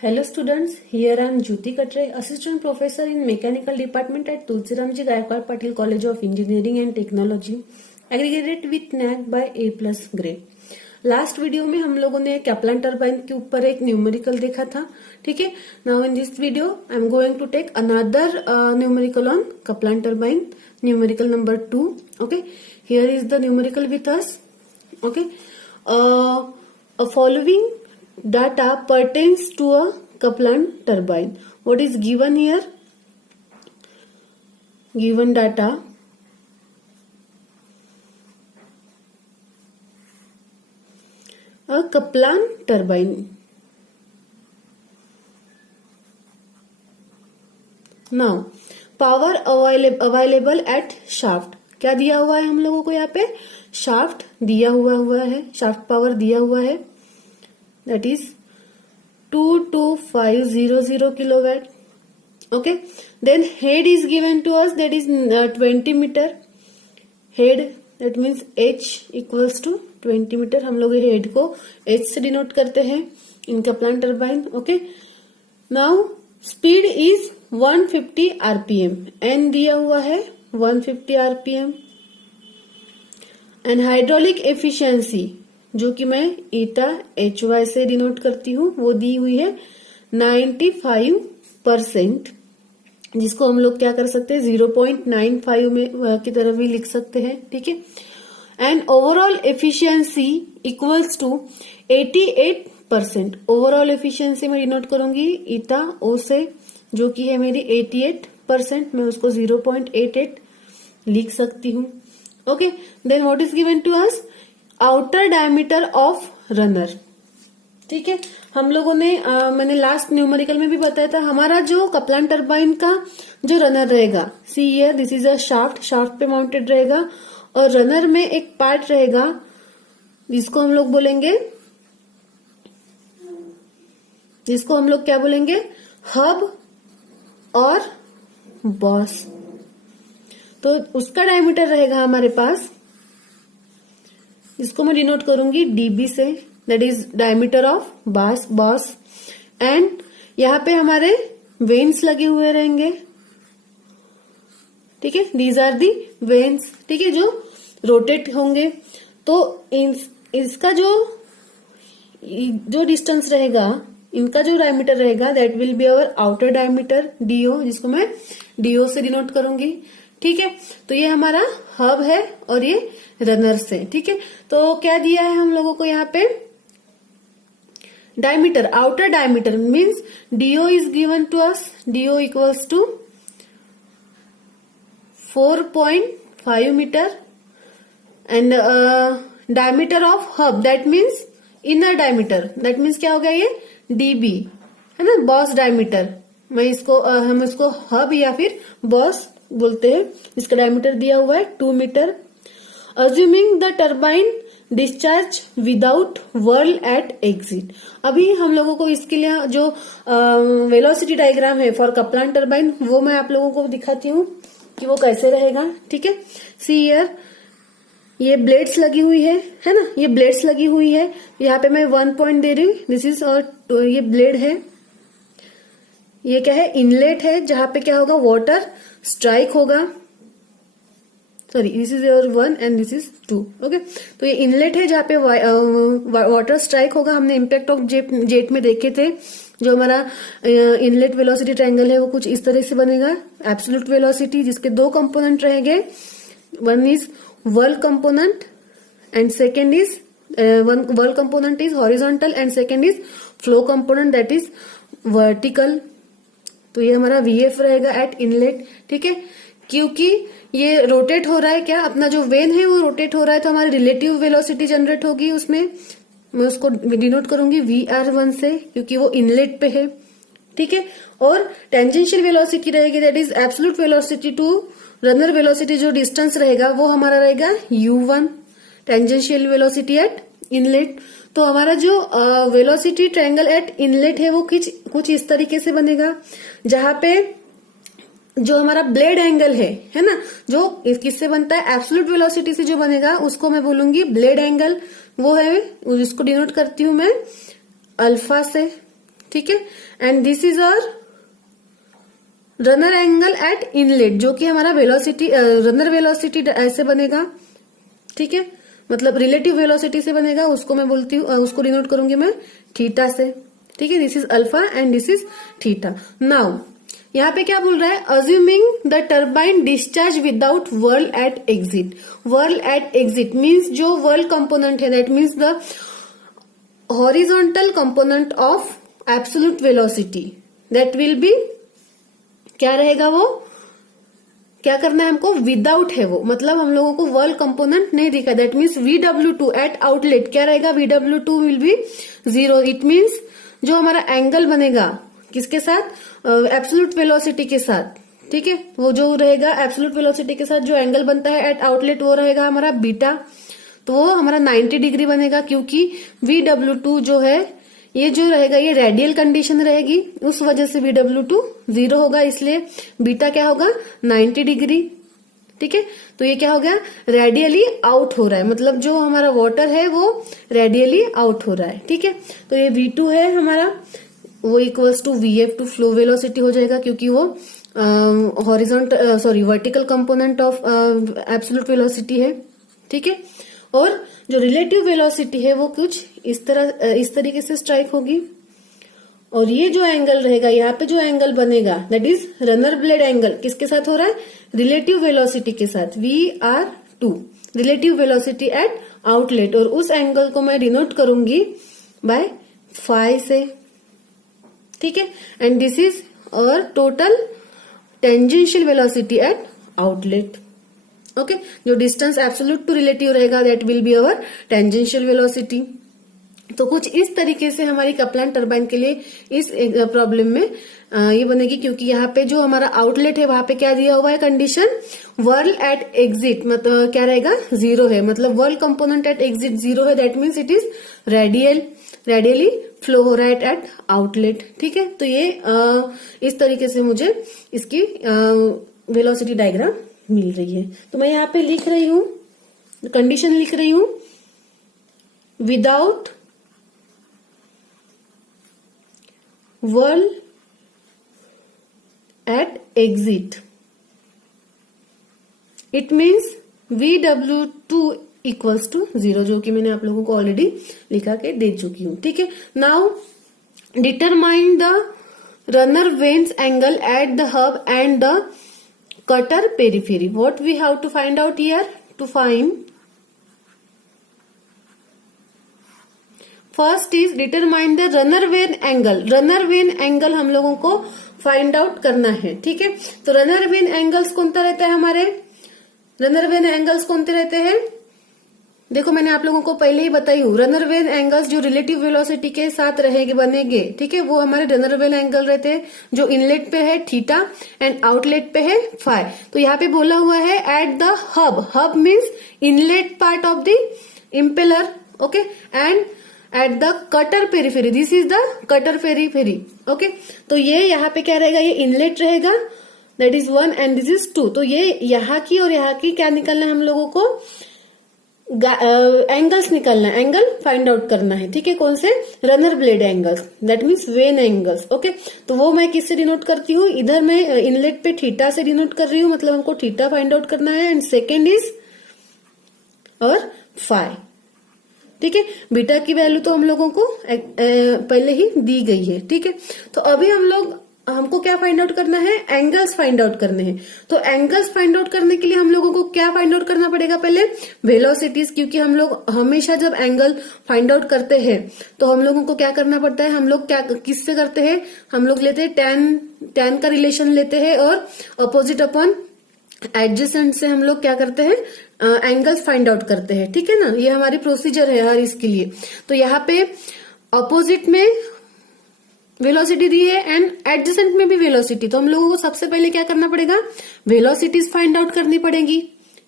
Hello students, here I am Jyoti Katre, Assistant Professor in Mechanical Department at Tulsiramji Gaikwad Patil College of Engineering and Technology, aggregated with NAC by A+ grade. Last video में हम लोगों ने Kaplan turbine के ऊपर एक numerical देखा था, ठीक है। Now in this video I am going to take another numerical on Kaplan turbine, numerical number 2. Okay, here is the numerical with us. Okay, following data pertains to a Kaplan turbine. What is given here? Given data a Kaplan turbine. Now power available at shaft. क्या दिया हुआ है हम लोगों को यहाँ पे? Shaft दिया हुआ है, शाफ्ट पावर दिया हुआ है, that is 22500 kilowatt. Okay, then head is given to us, that is 20 meter head, that means h equals to 20 meter. हम लोग हेड को h से डिनोट करते हैं in Kaplan turbine. Okay, now speed is 150 rpm, n दिया हुआ है 150 rpm, and hydraulic efficiency जो कि मैं ईटा HY से डिनोट करती हूँ वो दी हुई है 95%, जिसको हम लोग क्या कर सकते हैं 0.95 में की तरह भी लिख सकते हैं, ठीक है. And overall efficiency equals to 88%. Overall efficiency में डिनोट करूंगी ईटा O से, जो कि है मेरी 88%. मैं उसको 0.88 लिख सकती हूँ. Okay, then what is given to us? Outer diameter of runner, ठीक है. हम लोगों ने मैंने लास्ट न्यूमेरिकल में भी बताया था, हमारा जो कैप्लान टर्बाइन का जो रनर रहेगा, see here this is a shaft, shaft पे माउंटेड रहेगा, और रनर में एक पार्ट रहेगा जिसको हम लोग क्या बोलेंगे, हब और बॉस. तो उसका डायमीटर रहेगा हमारे पास, इसको मैं डिनोट करूंगी डीबी से, that is diameter of boss. And यहाँ पे हमारे वेन्स लगे हुए रहेंगे, ठीक है. दीज आर दी वेन्स, ठीक है, जो रोटेट होंगे. तो इसका जो डिस्टेंस रहेगा, इनका जो डायमीटर रहेगा, that will be our outer diameter D O, जिसको मैं डीओ से डिनोट करूंगी, ठीक है. तो ये हमारा हब है और ये रनर से, ठीक है. तो क्या दिया है हम लोगों को यहाँ पे? Diameter, outer diameter means D O is given to us, D O equals to 4.5 meter, and diameter of hub, that means inner diameter, that means क्या हो गया ये? डीबी है ना, बॉस डायमीटर. हम इसको हब या फिर बॉस बोलते हैं. इसका डायमीटर दिया हुआ है 2 metre. Assuming the turbine discharge without whirl at exit. अभी हम लोगों को इसके लिए जो वेलोसिटी डायग्राम है फॉर कैप्लान टर्बाइन, वो मैं आप लोगों को दिखाती हूँ कि वो कैसे रहेगा, ठीक है. सी हियर, ये ब्लेड्स लगी हुई है ना, ये ब्लेड्स लगी हुई है. यहाँ पे मैं 1 पॉइंट दे रही हूँ, दिस इज, और ये ब्लेड है, ये क्या है? इनलेट है, जहां पे क्या होगा? वाटर स्ट्राइक होगा. Sorry, this is your 1 and this is 2. Okay, तो ये इनलेट है जहां पे वाटर स्ट्राइक होगा. हमने इम्पैक्ट ऑफ जेट में देखे थे. जो हमारा इनलेट वेलोसिटी ट्रायंगल है वो कुछ इस तरह से बनेगा. एब्सोल्यूट वेलोसिटी, जिसके 2 कंपोनेंट रहेंगे, one is whirl component and second is whirl component is horizontal and second is flow component, that is vertical. तो ये हमारा VF रहेगा एट इनलेट, ठीक है. क्योंकि ये रोटेट हो रहा है, क्या अपना जो वेन है वो रोटेट हो रहा है, तो हमारी रिलेटिव वेलोसिटी जनरेट होगी उसमें. मैं उसको डिनोट करूंगी VR1 से, क्योंकि वो इनलेट पे है, ठीक है. और टेंजेंशियल वेलोसिटी रहेगी, that is absolute velocity to runner velocity, जो डिस्टेंस रहेगा वो हमारा रहेगा U1, tangential velocity at inlet. तो हमारा जो वेलोसिटी ट्रायंगल एट इनलेट है वो कुछ इस तरीके से बनेगा, जहां पे जो हमारा ब्लेड एंगल है ना, जो किससे बनता है? एब्सोल्यूट वेलोसिटी से जो बनेगा उसको मैं बोलूंगी ब्लेड एंगल. वो है, जिसको डिनोट करती हूं मैं अल्फा से, ठीक है। And this is our runner angle at inlet, जो कि हमारा वेलोसिटी रनर वेलोसिटी ऐसे बनेगा, ठीक है, मतलब रिलेटिव वेलोसिटी से बनेगा, उसको मैं बोलती हूँ, उसको डिनोट करूंगी मैं थीटा से, ठीक है। This is alpha and this is theta. Now यहाँ पे क्या बोल रहा है, assuming the turbine discharge without whirl at exit. Whirl at exit means जो वर्ल कंपोनेंट है, that means the horizontal component of absolute velocity, that will be, क्या रहेगा वो, क्या करना है हमको, विदाउट है वो, मतलब हम लोगों को वर्ल कंपोनेंट नहीं दिखा, that means VW2 eight outlet क्या रहेगा, VW2 will be 0। It means जो हमारा एंगल बनेगा किसके साथ, एब्सोल्यूट वेलोसिटी के साथ, ठीक है, वो जो रहेगा एब्सोल्यूट वेलोसिटी के साथ जो एंगल बनता है एट आउटलेट वो रहेगा हमारा बीटा, तो वो हमारा 90 डिग्री बनेगा, क्योंकि VW2 जो है ये जो रहेगा ये रेडियल कंडीशन रहेगी, उस वजह से VW2 0 होगा, इसलिए बीटा क्या होगा 90 डिग्री, ठीक है। तो ये क्या हो गया, रेडियली आउट हो रहा है, मतलब जो हमारा वाटर है वो रेडियली आउट हो रहा है, ठीक है। तो ये V2 है हमारा, वो equals to VF to flow velocity हो जाएगा, क्योंकि वो vertical component of absolute velocity है, ठीक है। और जो रिलेटिव वेलोसिटी है वो कुछ इस तरीके से स्ट्राइक होगी, और ये जो एंगल रहेगा यहाँ पे जो एंगल बनेगा that is runner blade angle, किसके साथ हो रहा है, रिलेटिव वेलोसिटी के साथ, VR2 relative velocity at outlet, और उस एंगल को मैं डिनोट करूंगी बाय फाई से, ठीक है। एंड दिस इज और total tangential velocity at outlet, okay. जो डिस्टेंस एब्सोल्यूट टू रिलेटिव रहेगा that will be our tangential velocity. तो कुछ इस तरीके से हमारी कपलान टरबाइन के लिए इस प्रॉब्लम में ये बनेगी, क्योंकि यहाँ पे जो हमारा आउटलेट है वहां पे क्या दिया हुआ है कंडीशन, वर्ल एट एग्जिट, मतलब क्या रहेगा 0 है, मतलब वर्ल कंपोनेंट एट एग्जिट 0 है, that means it is radially flow हो रहा है एट आउटलेट, ठीक है। तो ये इस तरीके से मुझे इसकी वेलोसिटी डायग्राम मिल रही है। तो मैं यहाँ पे लिख रही हूं, कंडीशन लिख रही हूं, without whirl at exit it means VW2 equals to 0, जो कि मैंने आप लोगों को ऑलरेडी लिखा के दे चुकी हूं, ठीक है। Now determine the runner veins angle at the hub and the cutter periphery. What we have to find out here? To find, first is determine the runner vane angle. Runner vane angle हम लोगों को find out करना है, ठीक है। तो runner vane angles कौन सा रहता है हमारे, runner vane angles कौन से रहते हैं, देखो मैंने आप लोगों को पहले ही बताई हूँ, रनर वेन एंगल्स जो रिलेटिव वेलोसिटी के साथ रहेंगे बनेंगे, ठीक है, वो हमारे रनर वेन एंगल रहते हैं, जो इनलेट पे है थीटा एंड आउटलेट पे है फाई। तो यहाँ पे बोला हुआ है at the hub means inlet part of the impeller, okay, and at the cutter periphery, this is the cutter periphery, okay. तो ये यहाँ पे क्या रहेगा, ये इनलेट रहेगा, that is 1 and this is 2। तो ये यहाँ की और यहाँ की क्या निकलना है हम लोगों को, एंगल्स निकालना है, एंगल फाइंड आउट करना है, ठीक है। कौन से, runner blade angles, that means when angles, okay. तो वो मैं किससे डिनोट करती हूँ, इधर मैं इनलेट पे थीटा से डिनोट कर रही हूँ, मतलब हमको थीटा फाइंड आउट करना है, एंड सेकेंड इज और फाई, ठीक है। बीटा की वैल्यू तो हम लोगों को पहले ही दी गई है, ठीक है। तो अभी हमको क्या फाइंड आउट करना है, एंगल्स फाइंड आउट करने हैं। तो एंगल्स फाइंड आउट करने के लिए हम लोगों को क्या फाइंड आउट करना पड़ेगा, पहले वेलोसिटीज, क्योंकि हम लोग हमेशा जब एंगल फाइंड आउट करते हैं तो हम लोगों को क्या करना पड़ता है, हम लोग क्या किससे करते हैं, हम लोग लेते हैं tan का रिलेशन लेते हैं, और अपोजिट अपॉन एडजेसेंट से हम लोग क्या करते हैं, एंगल्स फाइंड आउट करते हैं, ठीक है ना। ये हमारी प्रोसीजर है हर इसके लिए। तो यहाँ पे अपोजिट में वेलोसिटी दी है एंड एडजेसेंट में भी वेलोसिटी, तो हम लोगों को सबसे पहले क्या करना पड़ेगा, वेलोसिटीज फाइंड आउट करनी पड़ेगी,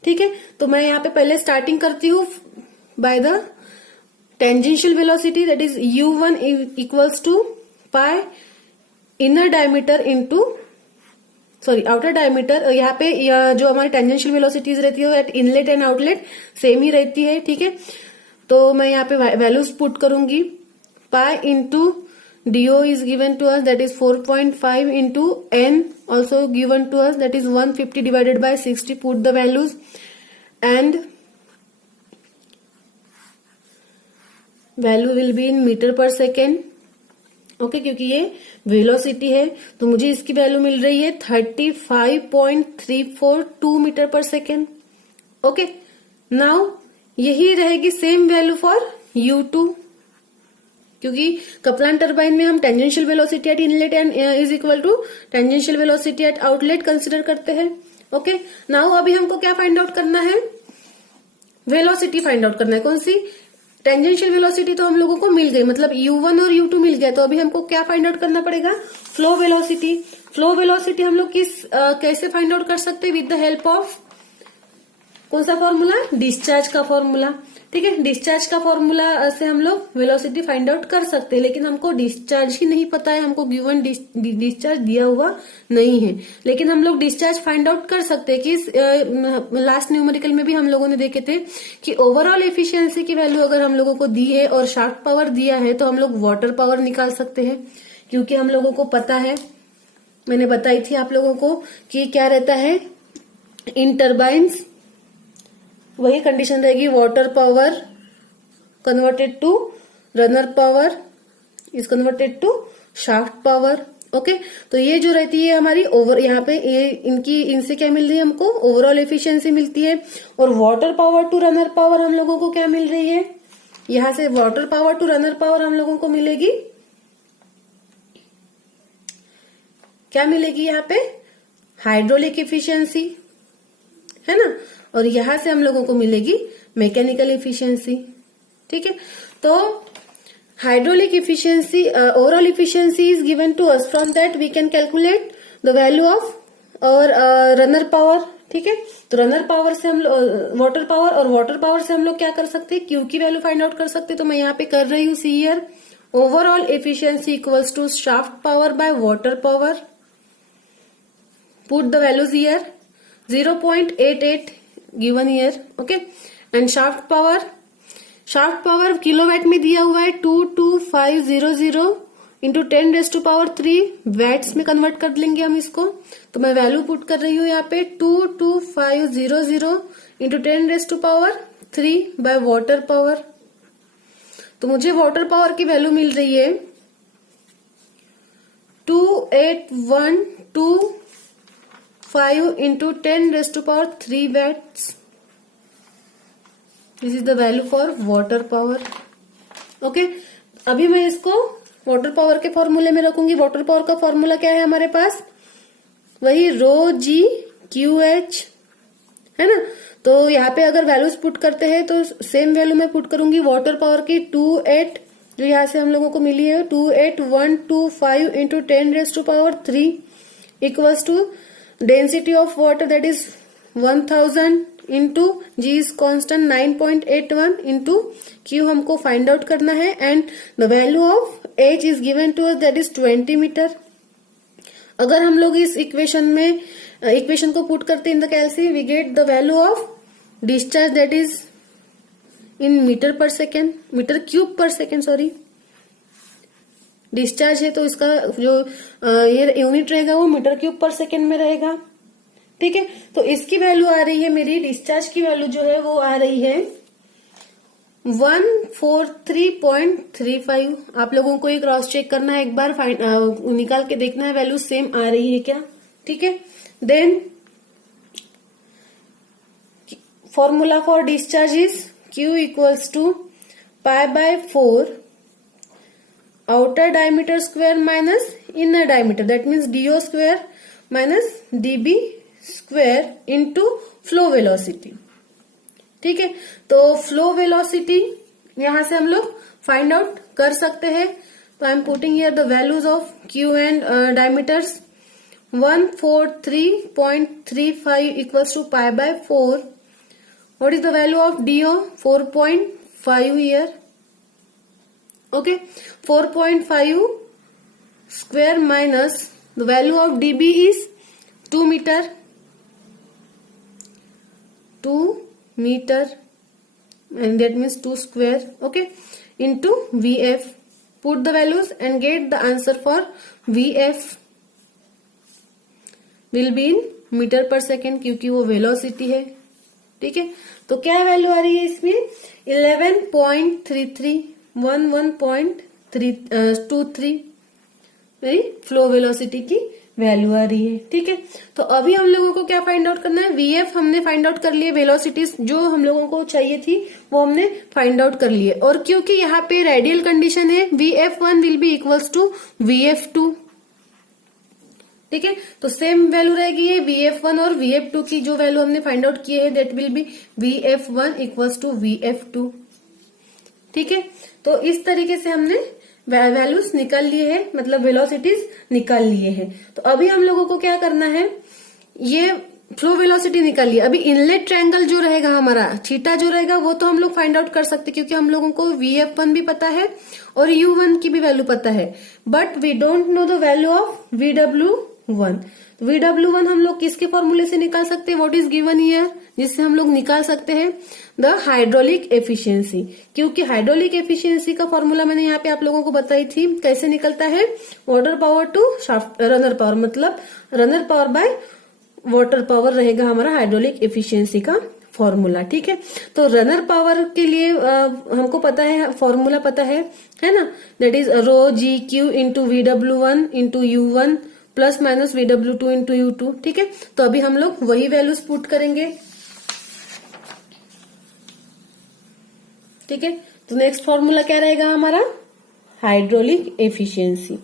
ठीक है। तो मैं यहाँ पे पहले स्टार्टिंग करती हूँ by the tangential velocity, that is U1 equals to pi inner diameter into outer diameter. यहाँ पे जो हमारी टेंजेंशियल वेलोसिटीज रहती है at inlet and outlet same ही रहती है, ठीक है। तो मैं यहाँ पे वैल्यूज पुट करूंगी, pi into DO is given to us, that is 4.5 into N also given to us, that is 150 divided by 60. Put the values and value will be in meter per second. Okay, क्योंकि ये velocity है तो मुझे इसकी value मिल रही है 35.342 metre per second. Okay, now यही रहेगी सेम वैल्यू फॉर U2, क्योंकि कपलान टरबाइन में हम tangential velocity at inlet and is equal to tangential velocity at outlet consider करते हैं. ओके, नाउ अभी हमको क्या फाइंड आउट करना है? वेलोसिटी फाइंड आउट करना है. कौन सी? टेंजेंशियल वेलोसिटी तो हम लोगों को मिल गई, मतलब U1 और U2 मिल गया. तो अभी हमको क्या फाइंड आउट करना पड़ेगा? Flow velocity. फ्लो वेलोसिटी हम लोग कैसे फाइंड आउट कर सकते हैं? विद द हेल्प ऑफ कौन सा फॉर्मूला? डिस्चार्ज का फॉर्मूला. ठीक है, डिस्चार्ज का फॉर्मूला से हम लोग वेलोसिटी फाइंड आउट कर सकते हैं, लेकिन हमको डिस्चार्ज ही नहीं पता है, हमको गिवन डिस्चार्ज दिया हुआ नहीं है. लेकिन हम लोग डिस्चार्ज फाइंड आउट कर सकते हैं कि लास्ट न्यूमेरिकल में भी हम लोगों ने देखे थे कि ओवरऑल एफिशिएंसी की वैल्यू अगर हम लोगों को दी है और शाफ्ट पावर दिया है तो हम लोग वाटर पावर निकाल सकते हैं, क्योंकि हम लोगों को पता है, मैंने बताई थी आप लोगों को कि क्या रहता है इन टर्बाइन्स. वही कंडीशन रहेगी, water power converted to runner power is converted to shaft power. Okay, तो ये जो रहती है हमारी ओवर, यहाँ पे ये इनसे क्या मिल रही है? हमको ओवरऑल एफिशिएंसी मिलती है. और water power to runner power हम लोगों को क्या मिल रही है? यहां से water power to runner power हम लोगों को मिलेगी, क्या मिलेगी यहाँ पे? हाइड्रोलिक एफिशिएंसी, है ना. और यहां से हम लोगों को मिलेगी मैकेनिकल एफिशिएंसी. ठीक है, तो hydraulic efficiency, overall efficiency is given to us. From that we can calculate the value of और रनर पावर. ठीक है, तो रनर पावर से हम वाटर पावर और वाटर पावर से हम लोग क्या कर सकते हैं? क्यू की वैल्यू फाइंड आउट कर सकते हैं. तो मैं यहाँ पे कर रही हूँ, see here, overall efficiency equals to shaft power by water power. Put the values here, 0.88 given here. Okay, and shaft power kilowatt में दिया हुआ है 22500 इंटू 10⁻³ वैट्स में कन्वर्ट कर लेंगे हम इसको. तो मैं वैल्यू पुट कर रही हूँ यहाँ पे 22500 इंटू 10⁻³ बाय वाटर पावर. तो मुझे वाटर पावर की वैल्यू मिल रही है 28125 into 10⁻³ watts. This is the value for water power. Okay, अभी मैं इसको वाटर पावर के फॉर्मूले में रखूंगी. वाटर पावर का फॉर्मूला क्या है हमारे पास? वही ρg/QH है ना. तो यहाँ पे अगर वैल्यूज पुट करते हैं तो सेम वैल्यू मैं पुट करूंगी वाटर पावर की 28 जो यहाँ से हम लोगों को मिली है 28125 into 10⁻³ equals to density of water that is 1000 into G is constant 9.81 into Q हमको फाइंड आउट करना है. And the value of H is given to us that is 20 meter. अगर हम लोग इस इक्वेशन को पुट करते in the calci we get the value of discharge that is in meter cube per second. Sorry, discharge है तो इसका जो ये यूनिट रहेगा वो मीटर क्यूब पर सेकेंड में रहेगा. ठीक है, तो इसकी वैल्यू आ रही है, मेरी डिस्चार्ज की वैल्यू जो है वो आ रही है 143.35. आप लोगों को ये क्रॉस चेक करना है, एक बार निकाल के देखना है वैल्यू सेम आ रही है क्या. ठीक है, then formula for discharge is Q equals to π/4 outer diameter square minus inner diameter, that means DO square minus DB square into flow velocity. ठीक है, तो फ्लो वेलोसिटी यहां से हम लोग फाइंड आउट कर सकते हैं. तो I am putting here the values of Q and diameters. 143.35 equals to π/4. What is the value of DO? 4.5 here. Okay, 4.5 square minus the value of dB is 2 meter and that means 2 square. Okay, into VF. Put the values and get the answer for VF will be in meter per second, क्योंकि वो velocity है। ठीक है, तो क्या value आ रही है इसमें 11.33 11.23 मेरी फ्लो वेलोसिटी की वैल्यू आ रही है। ठीक है, तो अभी हम लोगों को क्या फाइंड आउट करना है, VF हमने फाइंड आउट कर लिए, वेलोसिटीज जो हम लोगों को चाहिए थी वो हमने फाइंड आउट कर लिए। और क्योंकि यहाँ पे रेडियल कंडीशन है, VF1 will be equals to VF2। ठीक है, तो सेम वैल्यू रहेगी ये VF1 और VF2 की जो वैल्यू हमने फाइंड आउट किए हैं, that will be VF1 equals to VF2। ठीक है, तो इस तरीके से हमने वैल्यूज निकाल लिए हैं, मतलब वेलोसिटीज निकाल लिए हैं। तो अभी हम लोगों को क्या करना है, ये फ्लो वेलोसिटी निकालिए। अभी इनलेट ट्रायंगल जो रहेगा हमारा, थीटा जो रहेगा वो तो हम लोग फाइंड आउट कर सकते, क्योंकि हम लोगों को VF1 भी पता है और U1 की भी वैल्यू पता है, but we don't know the value of VW1। VW1 हम लोग किसके फॉर्मूले से निकाल सकते हैं, व्हाट इज गिवन हियर, जिससे हम लोग निकाल सकते हैं द हाइड्रोलिक एफिशिएंसी। क्योंकि हाइड्रोलिक एफिशिएंसी का फॉर्मूला मैंने यहाँ पे आप लोगों को बताई थी, कैसे निकलता है, water power to shaft runner power, मतलब runner power by water power रहेगा हमारा हाइड्रोलिक एफिशिएंसी का फॉर्मूला। ठीक है, तो रनर पावर के लिए हमको पता है, फॉर्मूला पता है ना, that is ρ(G)Q into VW1 into U1 plus minus VW2 into U2। ठीक है, तो अभी हम लोग वही वैल्यूज पुट करेंगे। ठीक है, तो नेक्स्ट फॉर्मूला क्या रहेगा हमारा, हाइड्रोलिक एफिशिएंसी,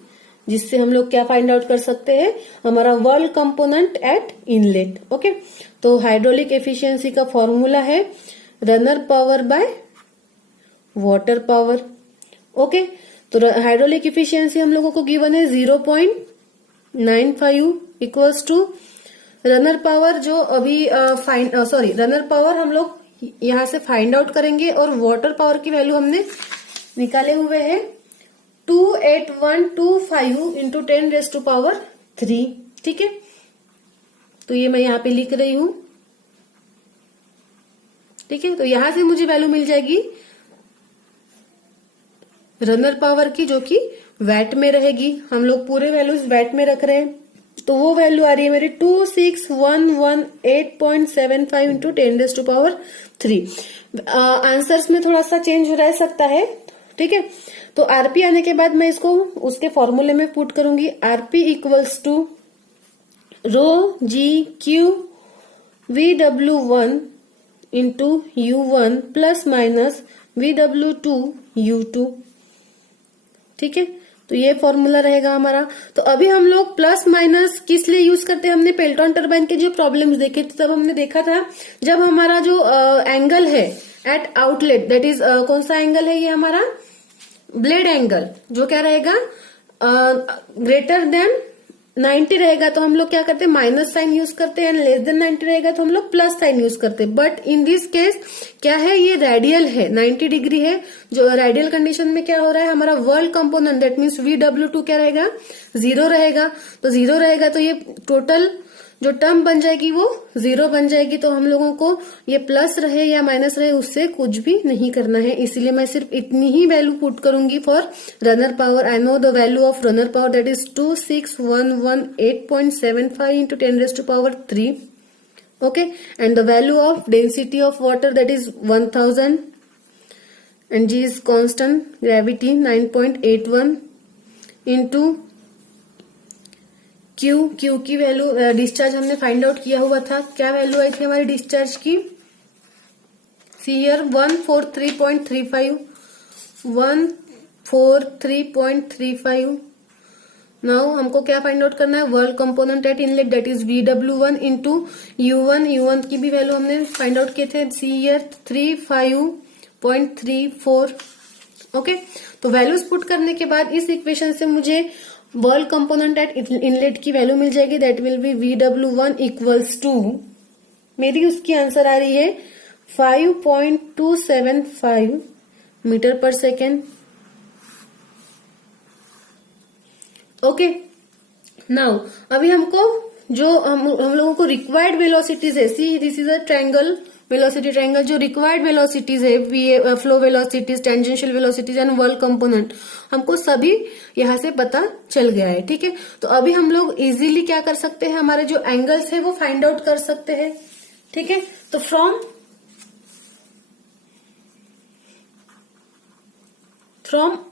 जिससे हम लोग क्या फाइंड आउट कर सकते हैं, हमारा work component at inlet. Okay, तो हाइड्रोलिक एफिशिएंसी का फॉर्मूला है runner power by water power. Okay, तो हाइड्रोलिक एफिशिएंसी हम लोगों को गिवन है 0.95 इक्वल्स टू रनर पावर, जो अभी रनर पावर हम लोग यहां से फाइंड आउट करेंगे, और वाटर पावर की वैल्यू हमने निकाले हुए हैं 28125 इंटू 10⁻3। ठीक है, तो ये मैं यहाँ पे लिख रही हूं। ठीक है, तो यहां से मुझे वैल्यू मिल जाएगी रनर पावर की, जो कि वैट में रहेगी। हम लोग पूरे वैल्यूज वैट में रख रहे हैं, तो वो वैल्यू आ रही है मेरी 26118.75 इंटू 10⁻3। आंसर्स में थोड़ा सा चेंज रह सकता है। ठीक है, तो आरपी आने के बाद मैं इसको उसके फॉर्मूले में पुट करूंगी। RP equals to ρ(G)Q VW1 into U1 plus minus VW2 U2। ठीक है, तो ये फॉर्मूला रहेगा हमारा। तो अभी हम लोग प्लस माइनस किस लिए यूज करते हैं, हमने पेल्टन टरबाइन के जो प्रॉब्लम्स देखे थे तब हमने देखा था, जब हमारा जो एंगल है एट आउटलेट, दैट इज कौन सा एंगल है ये हमारा, ब्लेड एंगल, जो क्या रहेगा ग्रेटर देन 90 रहेगा, तो हम लोग क्या करते हैं, माइनस साइन यूज करते हैं, लेस देन 90 रहेगा तो हम लोग प्लस साइन यूज करते हैं। बट इन दिस केस क्या है, ये रेडियल है, 90 डिग्री है। जो रेडियल कंडीशन में क्या हो रहा है, हमारा world component that means VW2 क्या रहेगा, 0 रहेगा। तो 0 रहेगा तो ये टोटल जो टर्म बन जाएगी वो 0 बन जाएगी। तो हम लोगों को ये प्लस रहे या माइनस रहे उससे कुछ भी नहीं करना है, इसीलिए मैं सिर्फ इतनी ही वैल्यू पुट करूंगी for runner power. I know the value of runner power, that is 26118.75 into 10⁻3। Okay, and the value of density of water, that is 1000, and G is constant gravity 9.81 into Q की value, discharge हमने find out किया हुआ था, क्या value आई थी हमारी discharge की, see here 143.35 143.35। Now हमको क्या फाइंड आउट करना है, work component at inlet, that is VW1 into U1 की भी वैल्यू हमने फाइंड आउट किए थे, सी हियर 35.34। ओके, तो वैल्यूज पुट करने के बाद इस इक्वेशन से मुझे वर्क कंपोनेंट एट इनलेट की वैल्यू मिल जाएगी, that will be VW1 equals to, मेरी उसकी आंसर आ रही है 5.275 metre per second. Okay, now अभी हमको जो हम लोगों को रिक्वायर्ड वेलोसिटीज है, see this is a triangle velocity triangle जो रिक्वायर्ड वेलोसिटीज है, flow velocities, tangential velocities and work component, हमको सभी यहाँ से पता चल गया है। ठीक है, तो अभी हम लोग इजीली क्या कर सकते हैं, हमारे जो एंगल्स है वो फाइंड आउट कर सकते हैं। ठीक है, तो फ्रॉम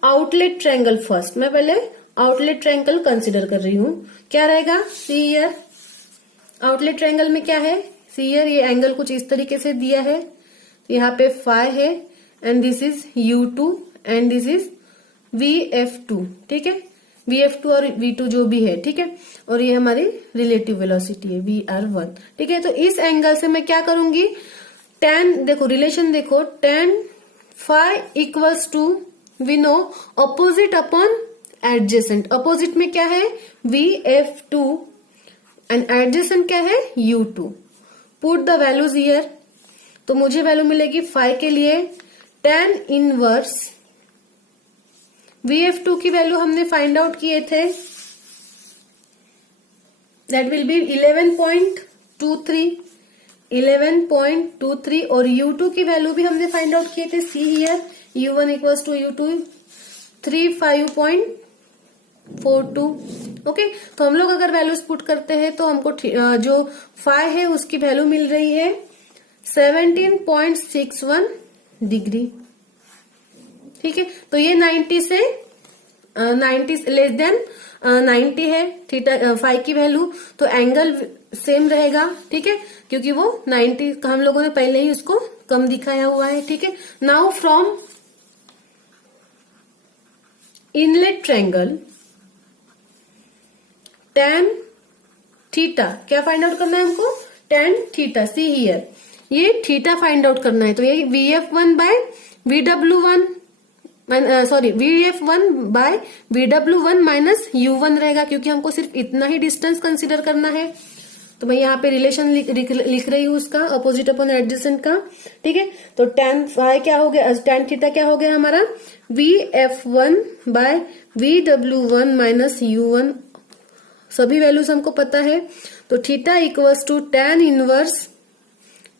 आउटलेट ट्रायंगल फर्स्ट, मैं पहले आउटलेट ट्रायंगल कंसिडर कर रही हूं। क्या रहेगा, सी हियर, आउटलेट ट्रायंगल में क्या है, सी हियर, ये एंगल कुछ इस तरीके से दिया है, तो यहाँ पे फाई है and this is U2 and this is VF2। ठीक है, VF2 और V2 जो भी है। ठीक है, और ये हमारी रिलेटिव वेलोसिटी है VR1। ठीक है, तो इस एंगल से मैं क्या करूंगी, tan, देखो रिलेशन देखो, tan phi equals to, we know opposite upon adjacent, opposite में क्या है VF2 एंड एडजेसेंट क्या है U2। Put the values here, तो मुझे वैल्यू मिलेगी फाई के लिए tan इनवर्स VF2 की वैल्यू हमने फाइंड आउट किए थे, दैट विल बी 11.23 और U2 की वैल्यू भी हमने फाइंड आउट किए थे, see here U1 equals to U2 35.42। Okay, तो हम लोग अगर वैल्यूज पुट करते हैं तो हमको जो फाई है उसकी वैल्यू मिल रही है 17.61 डिग्री। ठीक है, तो ये 90 से 90 लेस देन 90 है थीटा फाई की वैल्यू, तो एंगल सेम रहेगा। ठीक है, क्योंकि वो 90 हम लोगों ने पहले ही उसको कम दिखाया हुआ है। ठीक है, now from inlet triangle tan theta, क्या फाइंड आउट करना है हमको, tan थीटा, सी हियर, ये थीटा फाइंड आउट करना है, तो ये VF1 bye VW1 VF1 bye VW1 minus U1 रहेगा, क्योंकि हमको सिर्फ इतना ही डिस्टेंस कंसीडर करना है। तो मैं यहाँ पे रिलेशन लिख रही हूँ उसका, अपोजिट अपॉन एडजेसेंट का। ठीक है, तो tan फाई क्या हो गया, tan थीटा क्या हो गया हमारा, VF1 bye VW1 minus U1, सभी वैल्यूज हमको पता है। तो theta equals to tan inverse,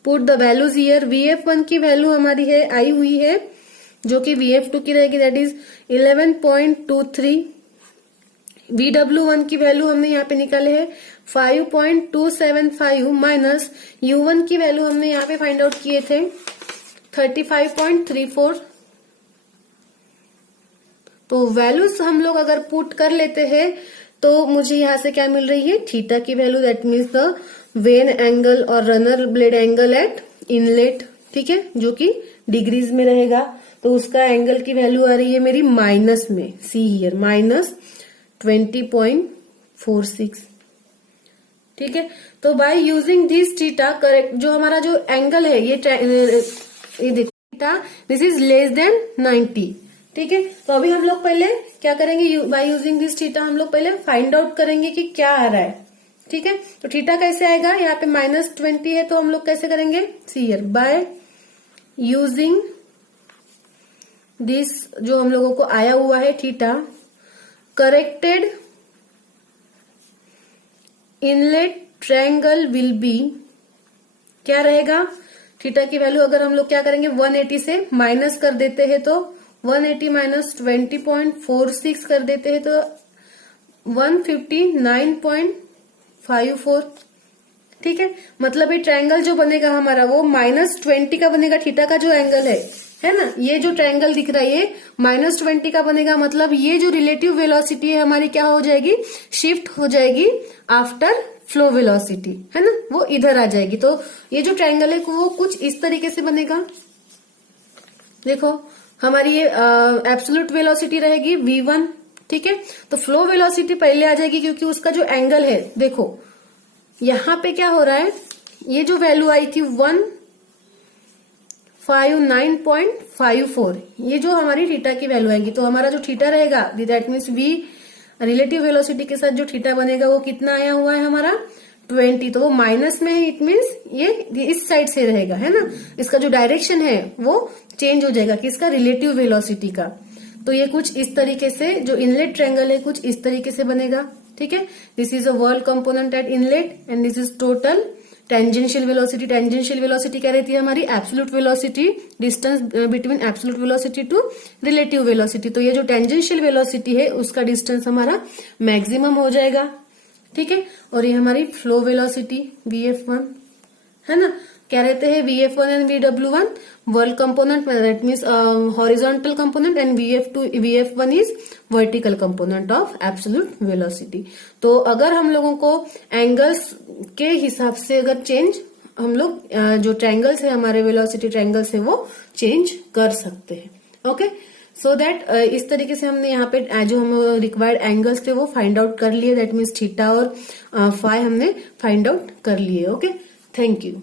put the values here, VF1 की वैल्यू हमारी है आई हुई है जो कि VF2 की रहेगी, दैट इज 11.23, VW1 की वैल्यू हमने यहाँ पे निकाले है 5.275 माइनस U1 की वैल्यू हमने यहाँ पे फाइंड आउट किए थे 35.34। तो वैल्यूज हम लोग अगर पुट कर लेते हैं तो मुझे यहाँ से क्या मिल रही है, थीटा की value, that means the vane angle और runner blade angle at inlet. ठीक है, जो कि डिग्रीज में रहेगा, तो उसका एंगल की वैल्यू आ रही है मेरी माइनस में, सी हियर -20.46। ठीक है, तो by using this theta, correct जो हमारा जो एंगल है ये देखो theta, this is less than 90। ठीक है, तो अभी हम लोग पहले क्या करेंगे, बाय यूजिंग दिस थीटा हम लोग पहले फाइंड आउट करेंगे कि क्या आ रहा है। ठीक है, तो थीटा कैसे आएगा, यहाँ पे -20 है, तो हम लोग कैसे करेंगे, see here by using this जो हम लोगों को आया हुआ है theta, corrected inlet triangle will be, क्या रहेगा, थीटा की वैल्यू अगर हम लोग क्या करेंगे 180 से माइनस कर देते हैं तो 180 माइनस 20.46 कर देते हैं तो 159.54। ठीक है, मतलब ये ट्रायंगल जो बनेगा हमारा वो -20 का बनेगा, थीटा का जो एंगल है ना, ये जो ट्रायंगल दिख रहा है ये -20 का बनेगा, मतलब ये जो रिलेटिव वेलोसिटी है हमारी क्या हो जाएगी, शिफ्ट हो जाएगी आफ्टर फ्लो वेलोसिटी, है ना, वो इधर आ जाएगी। तो ये जो ट्रायंगल है वो कुछ इस तरीके से बनेगा। देखो हमारी ये एब्सोल्यूट वेलोसिटी रहेगी V1। ठीक है, तो फ्लो वेलोसिटी पहले आ जाएगी क्योंकि उसका जो एंगल है, देखो यहां पे क्या हो रहा है, ये जो वैल्यू आई थी 159.54, ये जो हमारी थीटा की वैल्यू आएगी, तो हमारा जो थीटा रहेगा that means V relative velocity के साथ जो थीटा बनेगा वो कितना आया हुआ है हमारा 20, तो वो माइनस में है, इट मीन्स ये इस साइड से रहेगा, है ना, इसका जो डायरेक्शन है वो चेंज हो जाएगा किसका, रिलेटिव वेलोसिटी का। तो ये कुछ इस तरीके से जो इनलेट ट्रायंगल है कुछ इस तरीके से बनेगा। ठीक है, this is a whirl component at inlet and this is total tangential velocity क्या रहती है हमारी, absolute velocity, distance between absolute velocity to relative velocity. तो ये जो टेंजेंशियल वेलोसिटी है उसका डिस्टेंस हमारा मैक्सिमम हो जाएगा, ठीक है। और ये हमारी फ्लो वेलोसिटी VF1 है ना, क्या रहते हैं VF1 and VW1 world component, that means horizontal component, and VF1 is vertical component of absolute velocity. तो अगर हम लोगों को एंगल्स के हिसाब से अगर चेंज, हम लोग जो ट्रायंगल्स है हमारे वेलोसिटी ट्रायंगल्स है वो चेंज कर सकते हैं, ओके। सो दैट इस तरीके से हमने यहाँ पे जो हम रिक्वायर्ड एंगल्स थे वो फाइंड आउट कर लिए, दैट मीन्स थीटा और फाई हमने फाइंड आउट कर लिए, ओके। Thank you.